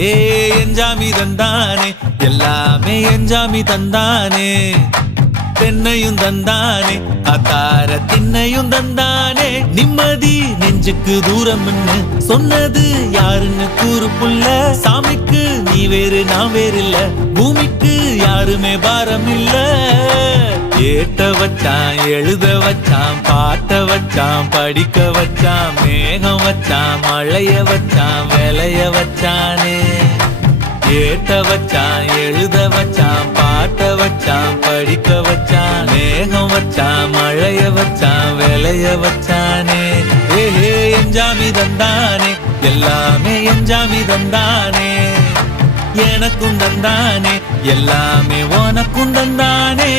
ஏ எஞ்சாமி தந்தானே எல்லாமே எஞ்சாமி தந்தானே தென்னையும் தந்தானே அத்தார திண்ணையும் தந்தானே நிம்மதி நெஞ்சுக்கு தூரம்னு சொன்னது யாருன்னு கூறு புள்ள சாமிக்கு நீ வேறு நான் வேறு இல்ல பூமிக்கு யாருமே பாரம் இல்ல ஏட்ட வச்சான் எழுத வச்சான் பாட்ட வச்சான் படிக்க வச்சான் மேகம் வச்சான் மழைய வச்சான் விளைய வச்சானே ஏட்ட வச்சான் எழுத வச்சான் பாட்ட வச்சான் படிக்க வச்சான் மேகம் வச்சான் மழைய வச்சான் விளைய வச்சானே ஏஹே எஞ்சாமி தந்தானே எல்லாமே எஞ்சாமி தந்தானே எனக்கும் தந்தானே எல்லாமே உனக்கும் தந்தானே